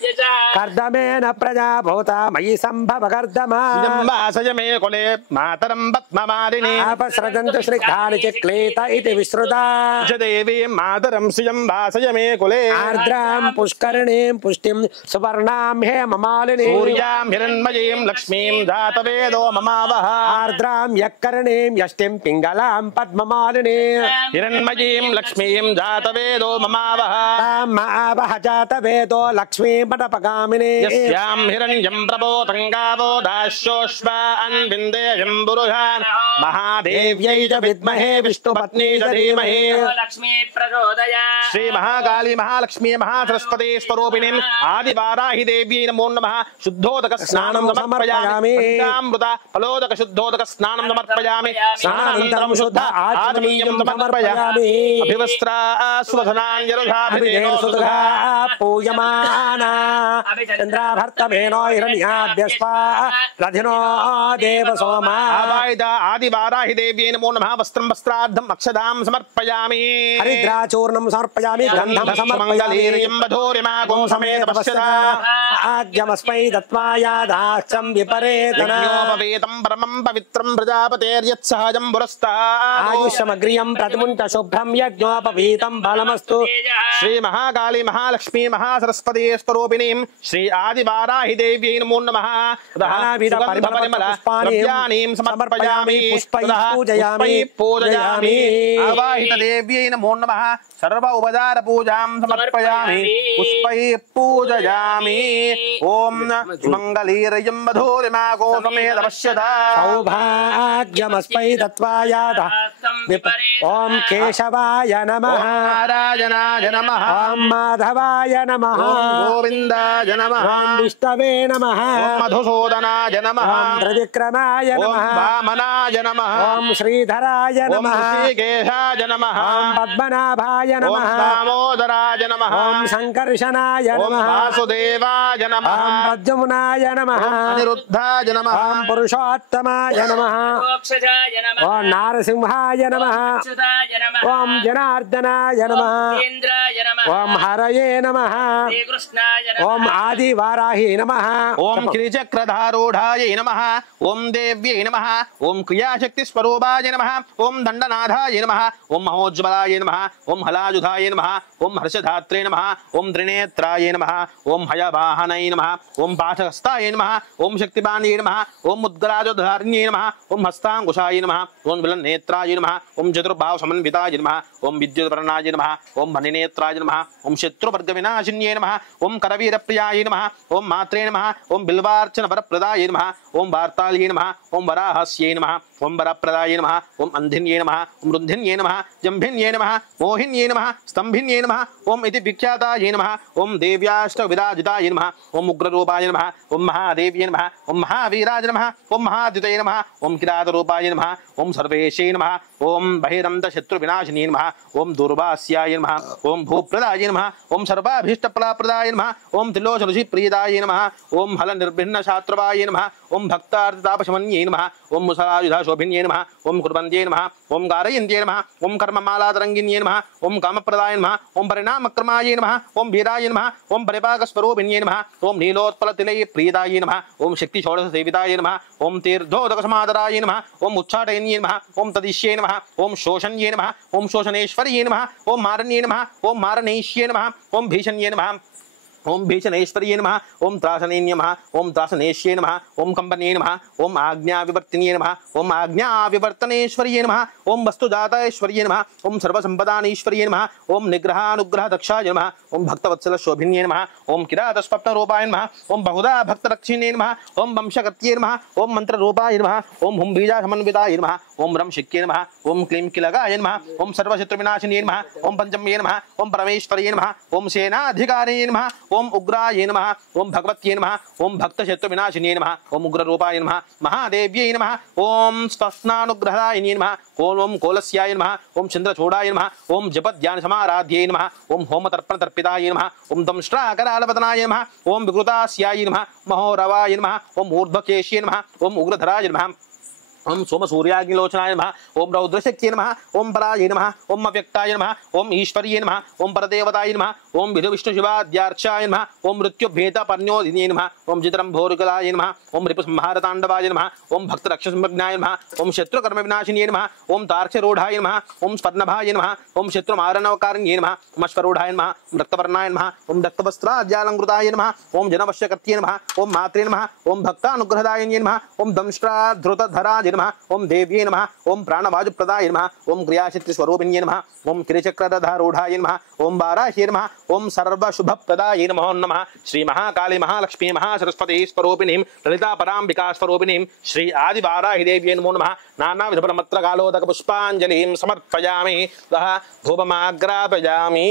कर्दमेन प्रजा भूता मयि सम्भव कर्दमा वासय मे कुले मातरं पद्ममालिनी अपसृजन्तु श्रीघ्राणि चिक्लेत इति विश्रुता च देवीं मातरं श्रियं वासय मे कुले आर्द्रां पुष्करिणीं पुष्टिं सुवर्णां हेममालिनीं सूर्यां हिरण्मयीं लक्ष्मीं जातवेदो ममावः आर्द्रां यक्करिणीं यष्टिं पिङ्गलां पद्ममालिनीं हिरण्मयीं लक्ष्मीं जातवेदो ममावः तां मावह जातवेदो लक्ष्मीं पटपगामिनी यस्यां हिरण्यं प्रबोधं गावो दास्योऽश्वान् विन्देयं पुरुषान् महादेव्यै च विद्महे विष्णुपत्नी च धीमहि लक्ष्मी प्रचोदयात् श्री महाकाली महालक्ष्मी महासरस्वती स्वरूपिणीम् आदिवाराहि देव्यै नमो नमः शुद्धोदक स्नानं समर्पयामि पंचामृत फलोदक शुद्धोदक स्नानं समर्पयामि स्नानानन्तरं शुद्ध आचमनीयं समर्पयामि अभिवस्त्रा स्वधनाञ्जलधाभिधेनो सुदघा पूयमाना चन्द्राभर्तमेनो हिरण्याभ्यस्वा रथिनो देव सोमा आवाहित आदिवाराहि देव्यै नमो नमः वस्त्रं वस्त्रार्धम् अक्षदां समर्पयामि हरिद्राचूर्णं समर्पयामि गन्धं समर्पयामि समर्पयामि समेत पश्यता आज्ञमस्मै दत्त्वा यादाश्चं विपरेतनोपवेतं परमं पवित्रं प्रजापतेर्यत्सहजं पुरस्तात् आयुष्यमग्रियं प्रतिमुञ्च शुभ्रं यज्ञोपवीतं फलमस्तु श्री महाकाली महालक्ष्मी महासरस्वती स्वरूपिणीं श्री आदिवाराहि देव्यै नमो नमः द्रव्याणीं समर्पयामि पूजयामि आवाहित देव्यै नमो नमः सर्व उपचार पूजां समर्पयामि पुष्पैः पूजयामि ओम मंगलीरयं मधुरिमाको समेत पश्यता सौभाग्यमस्मै दत्त्वा यादा ओम केशवाय नमः नारायणाय नमः ओम माधवाय नमः गोविन्दाय नमः विष्णवे नमः मधुसूदनाय नमः त्रिविक्रमाय नमः वामनाय नमः श्रीधराय नमः ऋषिकेशाय नमः पद्मनाभाय नमः दामोदराय नमः संकर्षणाय नमः वासुदेवाय नमः प्रद्युम्नाय नमः अनिरुद्धाय नमः पुरुषोत्तमाय नमः ओम नारसिंहाय नमः ओम जनार्दनाय नमः ओम हरये नमः कृष्णाय ఓం ఆది వారాహి నమః ఓం గిరిచక్రధారూఢాయ నమః ఓం దేవ్యై నమః ఓం క్రియాశక్తి స్వరూపాయ నమః ఓం దండనాథాయ నమః ఓం మహోజ్వలాయ నమః ఓం హలాయుధాయ నమః ఓం హర్షధాత్రే నమః ఓం త్రినేత్రాయ నమః ఓం హయవాహనాయ నమః ఓం పాశహస్తాయ నమః ఓం శక్తిపాణ్యై నమః ఓం ముద్గరాజధారిణ్యై నమః ఓం హస్తాంకుశాయ నమః ఓం విలనేత్రాయ నమః ఓం చతుర్భావ సమన్వితాయ నమః ఓం విద్యుత్వర్ణాయ నమః ఓం మణినేత్రాయ నమః ఓం శత్రువర్గ వినాశిన్యై నమః ఓం కరవీరప్రియాయ నమః ఓం మాత్రే నమః ఓం బిల్వార్చన వరప్రదాయ నమః ఓం వార్తాళ్యై నమః ఓం వరాహస్యై నమః ఓం వరప్రదాయ నమః ఓం అంధిన్యై నమః ఓం రుంధిన్యై నమః జంభిన్యై నమః మోహిన్యై నమః స్తంభిన్యై నమః ఓం ఇతి విఖ్యాతాయ నమః ఓం దేవ్యాష్ట విరాజితాయ నమః ఓం ఉగ్రరూపాయ నమః ఓం మహాదేవ్యై నమః ఓం మహావీరాయ నమః ఓం మహాద్యుతయ నమః ఓం కిరాతరూపాయ నమః ఓం సర్వేశై నమః ఓం బహిరంత శత్రు వినాశిని నమః ఓం దుర్వాస్యాయ నమః ఓం భూప్రదాయ నమః ఓం సర్వాభీష్ట ఫలప్రదాయ నమః ఓం త్రిలోచనుషి ప్రియదాయ నమః ఓం హల నిర్భిన్న శాస్త్రవాయ నమః ఓం భక్తార్థతాపశమన్యై నమః ఓం ముసలాయుధ శోభిన్యై నమః ఓం కుర్వంత్యై నమః ఓం గారయంత్యై నమః ఓం కర్మమాలాతరంగిన్యై నమః ఓం కామప్రదాయ నమః ఓం పరిణామక్రమాయ నమః ఓం వీరాయ నమః ఓం పరిపాకస్వరూపిణ్యై నమః ఓం నీలోత్పలతిలై ప్రియదాయ నమః ఓం శక్తి షోడశ సేవితాయ నమః ఓం తీర్థోదక సమాదరాయ నమః ఓం ఉచ్చాటయన్యై నమః ఓం తదిష్యై నమః ఓం శోషన్యై నమః ఓం శోషణేశ్వర్యై నమః ఓం మారణ్యై నమః ఓం మారణేష్యై నమః ఓం భీషణ్యై నమః ఓం భీషణేశ్వర్యై నమః ఓం త్రాసనేన్యై నమః ఓం త్రాసనేష్యై నమః ఓం కంపన్యై నమః ఓం ఆజ్ఞావివర్తిన్యై నమః ఓం ఆజ్ఞావివర్తనేశ్వర్యై నమః ఓం వస్తుజాతైశ్వర్యై నమః ఓం సర్వసంపదానీశ్వర్యై నమః ఓం నిగ్రహానుగ్రహదక్షాయ నమః ఓం భక్తవత్సల శోభిన్యై నమః ఓం కిరాతస్వప్నరూపాయ నమః ఓం బహుదా భక్తరక్షిణ్యై నమః ఓం వంశకర్త్యై నమః ఓం మంత్రరూపాయ నమః ఓం హుంబీజాసమన్వితాయ నమః ఓం రంశిక్యై నమః ఓం క్లీం కిలగాయ నమః ఓం సర్వశత్రువినాశిన్యై నమః ఓం పంచమ్యై నమః ఓం పరమేశ్వర్యై నమః ఓం సేనాధికారిణ్యై నమః ఓం ఉగ్రాయ నమః ఓం భగవత్యై నమః ఓం భక్తశత్రువినాశిన్యై నమః ఓం ఉగ్రరూపాయ నమః మహాదేవ్యై నమః ఓం స్వస్నానుగ్రహాయ నమః ఓం కోలస్యాయ నమః ఓం చంద్రచూడాయ నమః ఓం జపధ్యాన సమారాధ్యై నమః ఓం హోమతర్పణతర్పితాయ నమః ఓం దంష్ట్రాకరాలపతనాయ నమః ఓం వికృతాస్యాయ నమః మహోరవాయ నమః ఓం ఊర్ధ్వకేశ్యై నమః ఓం ఉగ్రధరాయ నమః ఓం సోమసూర్యాగ్నిలోచనాయ నమః ఓం రౌద్రశక్త్యై నమః ఓం పరాయ నమః ఓం అవ్యక్తాయ నమః ఓం ఈశ్వర్యై నమః ఓం పరదేవతాయ నమః ఓం విధు విష్ణు శివాద్యార్చాయ నమః ఓం మృత్యుభేదపర్ణోదినే నమః ఓం జితరంభోరుగలాయ నమః ఓం రిపుసంహారతాండవాయ నమః ఓం భక్తరక్షసంజ్ఞాయ నమః ఓం శత్రుకర్మ వినాశిన్యై నమః ఓం తార్క్ష్యరూఢాయ నమః ఓం స్వర్ణభాయ నమః ఓం శత్రుమారణవకారిణ్యై నమః ఓం అశ్వరూఢాయ నమః ఓం రక్తవర్ణాయ నమః ఓం రక్తవస్త్రాద్యాలంకృతాయ నమః ఓం జనవశ్యకర్త్యై నమః ఓం మాత్రే నమః ఓం భక్తానుగ్రహదాయిన్యై నమః ఓం దంష్ట్రాధృతధరాయ నమః ఓం దేవ్యై నమః ఓం ప్రాణవాయుప్రదాయ నమః ఓం క్రియాశక్తి స్వరూపిణ్యై నమః ఓం కిరిచక్రధారూఢాయ నమః ఓం వారాహ్యై నమః ఓం సర్వశుభప్రదాయ నమో నమః శ్రీ మహాకాళీ మహాలక్ష్మీ మహాసరస్వతి స్వరూపిణీం లలితా పరాంబికా స్వరూపిణీం శ్రీ ఆదివారాహిదేవ్యై నమో నమః నానావిధ పరమత్రకాలోదక పుష్పాంజలిం సమర్పయామి దహ ధూపమాగ్రాపయామి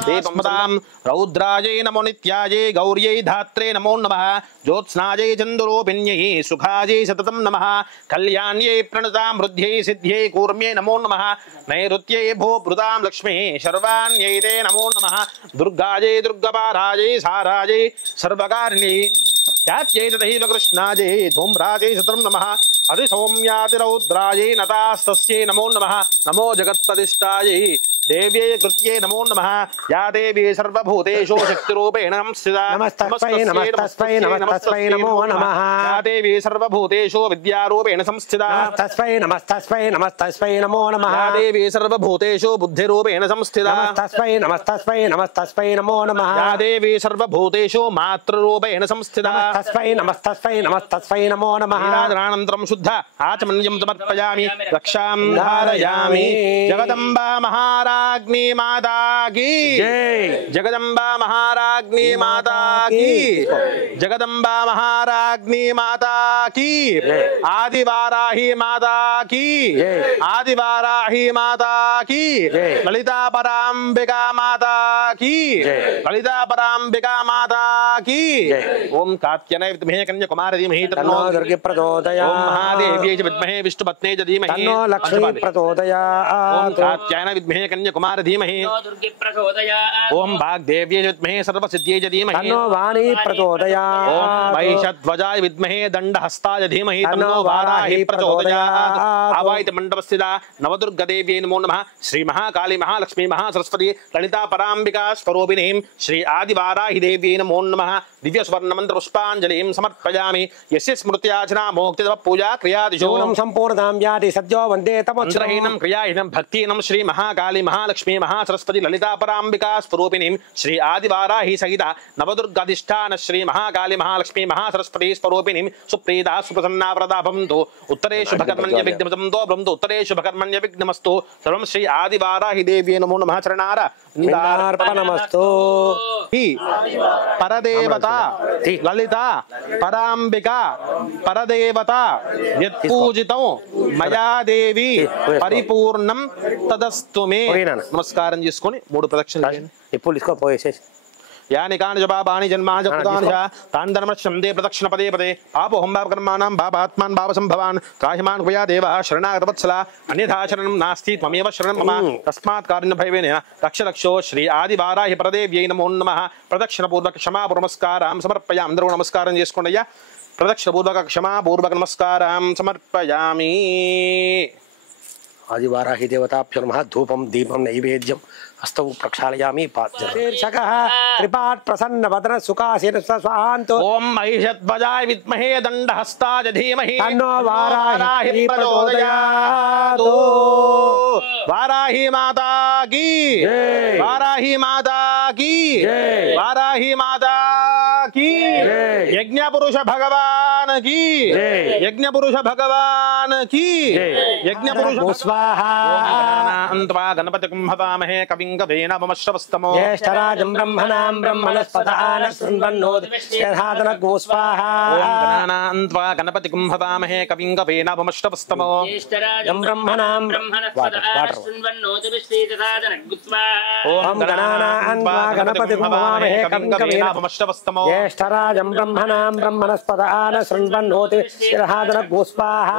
దీపం పదాం రౌద్రాజై నమో నిత్యాజై గౌర్యై ధాత్రే నమో నమః జ్యోత్స్నాజై చంద్రరూపిణ్యై సుఖాజై సతతం నమః కళ్యాణ్యై ప్రణతాం హృద్యై సిద్ధ్యై కూర్మ్యై నమో నమః నైరుత్యై భూభృతాం లక్ష్మీ శర్వాణ్యై తే నమో నమః దుర్గాజై దుర్గపారాజై సారాజై సర్వకారిణ్యై యాత్యై తథైవ కృష్ణాజై ధూమ్రాజై సతతం నమః అధిసౌమ్యాతిరౌద్రాజై నతాస్తస్యై నమో నమః నమో జగత్ప్రతిష్ఠాయై దేవ్యై కృత్యై నమో నమః యా దేవీ సర్వభూతేషు శక్తిరూపేణ సంస్థితా నమస్తస్మై నమస్తస్మై నమస్తస్మై నమో నమః యా దేవీ సర్వభూతేషు విద్యారూపేణ సంస్థితా నమస్తస్మై నమస్తస్మై నమస్తస్మై నమో నమః యా దేవీ సర్వభూతేషు బుద్ధిరూపేణ సంస్థితా నమస్తస్మై నమస్తస్మై నమస్తస్మై నమో నమః యా దేవీ సర్వభూతేషు మాతృరూపేణ సంస్థితా నమస్తస్మై నమస్తస్మై నమస్తస్మై నమో నమః నీరాజనానంతరం శుద్ధ ఆచమన్యం సమర్పయామి రక్షాం ధారయామి జగదంబా మహారాజ్ఞీ మాతా కీ జై జగదంబా మహారాజ్ఞీ మాతా కీ జగదంబా మహారాజ్ఞీ మాతా కీ ఆదివారాహి మాతా కీ ఆదివారాహి మాతా కీ లలితా పరాంబికా మాతా కీ లలితా పరాంబికా మాతా కీ ఓం కాత్యాయనాయ విద్మహే కన్యాకుమారీ ధీమహి తన్నో దుర్గే ప్రచోదయాత్ ఓం మహాదేవ్యై చ విద్మహే విష్ణుపత్న్యై చ ధీమహి తన్నో లక్ష్మీ ప్రచోదయాత్ ఓం కాత్యాయనాయ విద్మహే कन्याकुमारी धीमहि दुर्गे प्रचोदयात् ओम वाग्देव्यै विद्महे सर्वसिद्ध्यै च धीमहि तन्नो वाणी प्रचोदयात् ओम महिषध्वजाय विद्महे दण्डहस्ताय धीमहि तन्नो वाराहि प्रचोदयात् आवाहित मंडपस्थिता नवदुर्गादेव्यै नमो नमः श्री महाकाली महालक्ष्मी महासरस्वती ललिता पराम्बिका स्वरूपिणीं श्री आदिवाराहि देव्यै नमो नमः दिव्य स्वर्ण मंत्र पुष्पांजलिं समर्पयामि यस्य स्मृत्यार्चना मोक्तितव पूजा क्रियादिशो शूनं संपूर्णां याति सद्यो वन्दे मंत्रहीनं क्रियाहीनं भक्तिहीनं श्री महाकाली महालक्ष्मी महासरस्वती ललिता पराम्बिका स्वरूपिणीं श्री आदिवाराहि सहिता नवदुर्गाधिष्ठान श्री महाकाली महालक्ष्मी महासरस्वती स्वरूपिणीं सुप्रीता सुप्रसन्ना वरदा भवन्तु उत्तरेषु भगर्मण्य विघ्नमस्तु भवन्तु उत्तरेषु भगर्मण्य विघ्नमस्तु सर्वं श्री आदिवाराहि देव्यै नमो नमः चरणार विघ्नार्पणमस्तु ही परदेवता ललिता पराम्बिका परदेवता यत्पूजितं मया देवी परिपूर्णं तदस्तु मे नमस्कारं చేసుకొని మూడు ప్రదక్షిణలు చేయండి ఇప్పుడు తీసుకోపోయేసేసి यानि कानि जपानि जन्मानि जपतानि च तानि धर्मश्रमदे प्रदक्षिण पदे पदे पापो हम कर्माणां पापात्मान् पापसंभवान् त्राहिमान् कुया देवः शरणागतवत्सला अन्यथा शरणं नास्ति त्वमेव शरणं मम तस्मात् कारुण्यभैवेन रक्ष रक्षो श्री आदिवाराहि परदेव्यै नमो नमः प्रदक्षिणपूर्वक क्षमापूर्वक नमस्कारां समर्पयामि అందరూ నమస్కారం చేసుకోండి అయ్యా ప్రదక్షిణపూర్వక క్షమాపూర్వక నమస్కారాం సమర్పయామి आदिवाराहि देवताभ्यो नमः धूपं दीपं नैवेद्यं हस्तौ प्रक्षालयामि शीर्षकः त्रिपाठ प्रसन्न वदन सुखासीन स्वाहान्तो ओम महिषध्वजाय विद्महे दण्डहस्ताय धीमहि तन्नो वाराहि प्रचोदयात् वाराहि माता की वाराहि माता की वाराहि माता की यज्ञ पुरुष भगवान की यज्ञ पुरुष भगवान की यज्ञ पुरुष स्वाहा अन्त्वा गणपतिं हवामहे कविं गवेनवमश्रवस्तमो ज्येष्ठराजं ब्रह्मणां ब्रह्मणस्पदान शृण्वन्नोतिष्ठन्नो स्वाहा अन्त्वा गणपतिं हवामहे कविं गवेनवमश्रवस्तमो ज्येष्ठराजं ब्रह्मणां ब्रह्मणस्पदान शृण्वन्नोतिष्ठन्नो ओम गणानान्त्वा गणपतिं हवामहे कविं गवेनवमश्रवस्तमो ज्येष्ठराजं ब्रह्मणां ब्रह्मणस्पदान शृण्वन्नोतिष्ठन्नो स्वाहा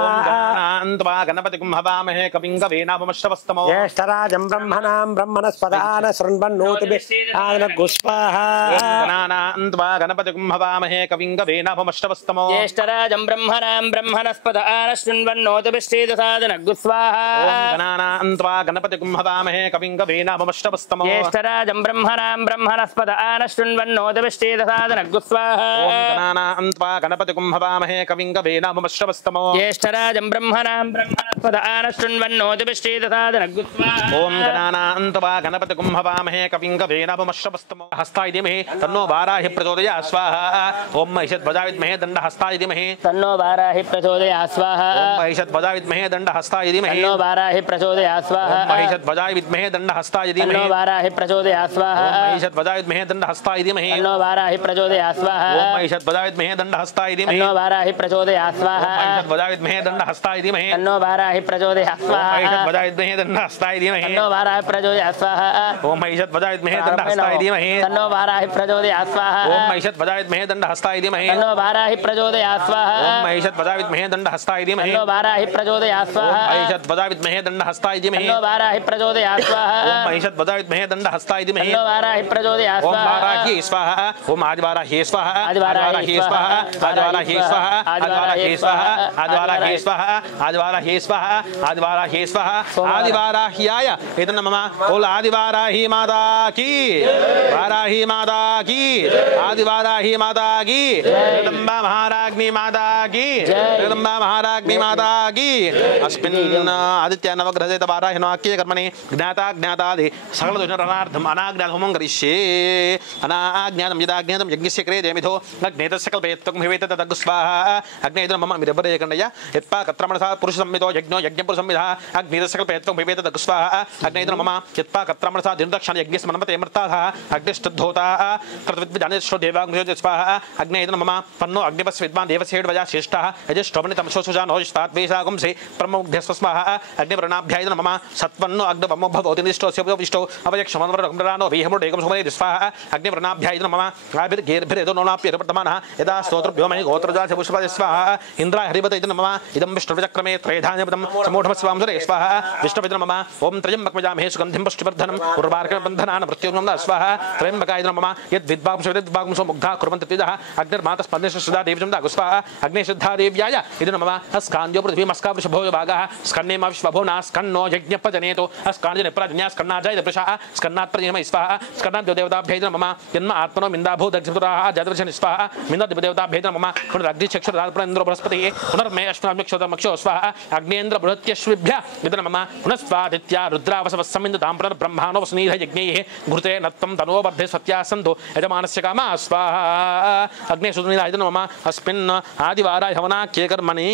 अन्त्वा गणपतिं हवामहे कविं गवेनवमश्रवस्तमो ज्येष्ठराजं ब्रह्मणां ब्रह्मणस्पदान शृण्वन्नोतिष्ठन्नो स्वाहा अन्त्वा गणपतिं हवामहे कविं गवेनवमश्रवस्तमो ज्येष्ठराजं ब्रह्मणां ब्रह्मणस्पदान शृण्वन्नोतिष्ठन्नो स्वाहा अन्त्वा गणपतिं हवामहे कविं गवेनवमश्रवस्तमो ज्येष्ठराजं ब्रह्मणां ब्रह्मणस्पदान शृण्वन्नोतिष्ठन्नो स्वाहा अन्त्वा गणपतिं हवामहे कविं गवेनवमश्रवस्तमो ज्येष्ठराजं ब्रह्मणां ब्रह्मणस्पदान शृण्वन्नोतिष्ठन्नो स्वाहा ओम गणानान्त्वा गणपतिं हवामहे कविं गवेनवमश्रवस्तमो हस्ताय धीमहि तन्नो वाराहि प्रचोदयात् स्वाहा ओम महिषध्वजाय विद्महे दण्डहस्ताय धीमहि तन्नो वाराहि प्रचोदयात् स्वाहा ओम महिषध्वजाय विद्महे दण्डहस्ताय धीमहि तन्नो वाराहि प्रचोदयात् स्वाहा महिषध्वजाय विद्महे दण्डहस्ताय धीमहि तन्नो वाराहि प्रचोदयात् स्वाहा महिषध्वजाय विद्महे दण्डहस्ताय धीमहि तन्नो वाराहि प्रचोदयात् स्वाहा महिषध्वजाय विद्महे दण्डहस्ताय धीमहि तन्नो वाराहि प्रचोदयात् स्वाहा महिषध्वजाय विद्महे दण्डहस्ताय धीमहि तन्नो वाराहि प्रचोदयात् स्वाहा महिषध्वजाय विद्महे दण्डहस्ताय धीमहि तन्नो वाराहि प्रचोदयात् स्वाहा ओम महिषध्वजाय विद्महे दण्डहस्ताय धीमहि तन्नो वाराहि प्रचोदयात् स्वाहा ओम महिषध्वजाय विद्महे दण्डहस्ताय धीमहि तन्नो वाराहि प्रचोदयात् स्वाहा ओम महिषध्वजाय विद्महे दण्डहस्ताय धीमहि तन्नो वाराहि प्रचोदयात् स्वाहा महिषध्वजाय विद्महे दण्डहस्ताय धीमहि तन्नो वाराहि प्रचोदयात् स्वाहा ओम महिषध्वजाय विद्महे दण्डहस्ताय धीमहि तन्नो वाराहि प्रचोदयात् ओम स्वाहा वाराहि स्वाहा ओम आदिवाराहि स्वाहा आदिवाराहि स्वाहा आदिवाराहि स्वाहा आदिवाराहि स्वाहा आदिवाराहि स्वाहा आदिवाराहि स्वाहा आदिवाराहि स्वाहा आदिवाराह्याय इदं नमः बोल आदिवाराहि माता की वाराहि माता की आदिवाराहि माता की जगदम्बा महाराज्ञी माता की जगदम्बा महाराज्ञी माता की अस्मिन् आदित्य नवग्रहसहित वाराहिनवाक्ये कर्मणि ज्ञाता ज्ञातादि सकल दोषनार्थम् अनाज्ञात होमं करिष्ये अनाज्ञातं यदाज्ञातं यज्ञस्य क्रियते अग्नेत सकल्पयत्वं भवेत् तदग् स्वाहा अग्नेत मम मिरपरे कण्डय यत्पा कत्रमणसा पुरुष संहितो यज्ञो यज्ञपुरुष संहिता अग्नेत सकल्पयत्वं भवेत् तदग् स्वाहा अग्नेत मम यत्पा कत्रमणसा दिनदक्षण यज्ञस्य मनमते मर्ताः अग्निष्ठद्धोता कृतविद्विजानेश्व देवाग्निजो स्वाहा अग्नेत मम पन्नो अग्निपस्य विद्वान् देवसेड्वजा श्रेष्ठः यजष्टोमनि तमसो सुजानो स्ताद्वेषागुंसे ब्रह्मोग्ध्यस्व स्वाहा अग्निवर्णाभ्याय मम सत्वन्नो अग्निवमो भवति निष्ठोस्य उपविष्टो अवयक्षमनवरकमरानो वेहमुडेकं सुमने स्वाहा अग्निवर्णाभ्याय मम आभिर्गेर्भिरेदो नोनाप्यवर्तमानः यदा स्तोत्रभ्यो महि गोत्रजास्य पुष्पाय स्वाहा इन्द्राय हरिवत इदं मम इदं विष्णुचक्रमे त्रयधान्यपदं समूढमस्वां सुरे स्वाहा विष्णुपितरं मम ओम त्रयम्बकमजामहे सुगन्धं सुगंधिं पुष्टिवर्धनम् उर्वारुकबन्धनान् मृत्युर्गं स्वाहा त्र्यम्बकाय नमः यद्विद्वांसो मुग्धा कुर्वन्ति तेजः अग्निर्मातः स्पन्देषु सदा देवजं स्वाहा अग्निशुद्धा देव्याय इति नमः अस्कान्द्यो पृथ्वीमस्का वृषभो भागः स्कन्नेमा विश्वभुवना स्कन्नो यज्ञपजनेतो अस्काञ्जनिप्रज्ञा स्कन्नाजय दप्रशः स्कन्नात् प्रजनमय स्वाहा स्कन्नाद्यो देवताभ्यै नमः जन्म आत्मनो मिन्दाभो दक्षिपुराः जातवर्षन स्वाहा मिन्दादिदेवताभ्यै नमः पुनरग्निचक्षुरात्मनेन्द्रो बृहस्पतिः पुनर्मे अश्वनाम्यक्षोतमक्षो स्वाहा अग्नेन्द्र बृहत्यश्विभ्यः इति नमः पुनस्वादित्या रुद्रावसवः समिन्दतां पुनर्ब्रह्माणो वसुनीध यज्ञैः घृते नत्तं तनो बद्धे सत्याः सन्तो यजमानस्य कामा स्वाहा अग्नेशुनिधाय नमः अस्मिन् आदिवाराय हवनाख्ये कर्मणि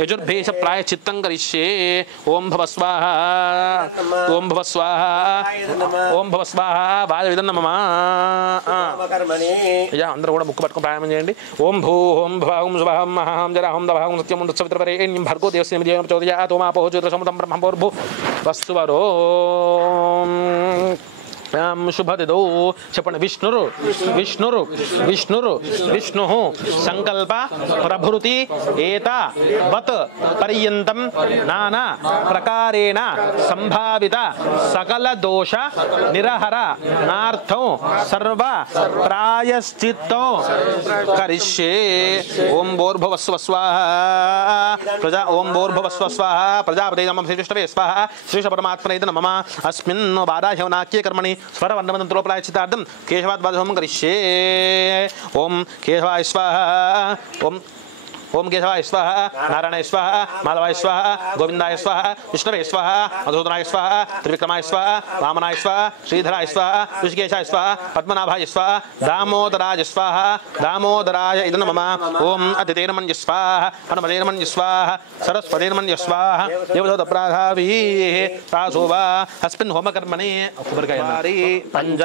यजुर्भेष प्रायश्चित्तं करिष्ये ओम भव स्वाहा ओम भव स्वाहा ओम भव स्वाहा वादविदं नमः या అందరూ కూడా ముక్కు పట్టుకొని ప్రారంభం చేయండి ఓం భూ ఓం భవం శుభం మహాం జరాహం దభాం సత్యం సవిత్రపరేణ్యం భర్గో దేవస్య విజయం ప్రచోదయాత్ ఓమాపో జ్యోతిషమతం బ్రహ్మభోర్భు వస్తువరో शुभदिदौ చెప్పండి విష్ణురు విష్ణురు విష్ణురు విష్ణు సంకల్ప ప్రభృతి ఏత వత్ పర్యంతం నానా ప్రకారేణ సంభావిత సకల దోష నిరహర నార్థం సర్వ ప్రాయశ్చిత్తం కరిష్యే ఓం భూర్భువస్వ స్వాహా ప్రజా ఓం భూర్భువస్వ స్వాహా ప్రజాపతే నమః శ్రీవిష్ణవే స్వాహా శ్రీశ పరమాత్మనే నమః అస్మిన్ వారాహ్యవనాఖ్యే కర్మణి स्वरवर्णमन्त्रोपलायचितार्थं केशवाद्वादहोमं करिष्ये ओम केशवाय स्वाहा ओम केशवाय स्वाहा नारायणाय स्वाहा माधवाय स्वाहा गोविंदाय स्वाहा विष्णवे स्वाहा मधुसूदनाय स्वाहा त्रिविक्रमाय स्वाहा वामनाय स्वाहा श्रीधराय स्वाहा ऋषिकेशाय स्वाहा पद्मनाभाय स्वाहा दामोदराय स्वाहा दामोदराय इति नमः ओम अतिथेर्मन्य स्वाहा हनुमतेर्मन्य स्वाहा सरस्वतेर्मन्य स्वाहा देवदत्तप्राधाभिः तासोवा अस्मिन् होमकर्मणि कुबर्गयनारि पंच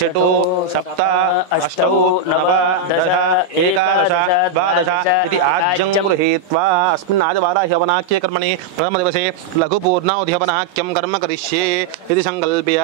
षट् सप्त अष्ट नव दश एकादश द्वादश इति आज्यं गृहीत्वा अस्मिन् आदिवाराह्यवनाख्ये कर्मणि प्रथमदिवसे लघुपूर्णावधिहवनाख्यं कर्म करिष्ये इति संकल्प्य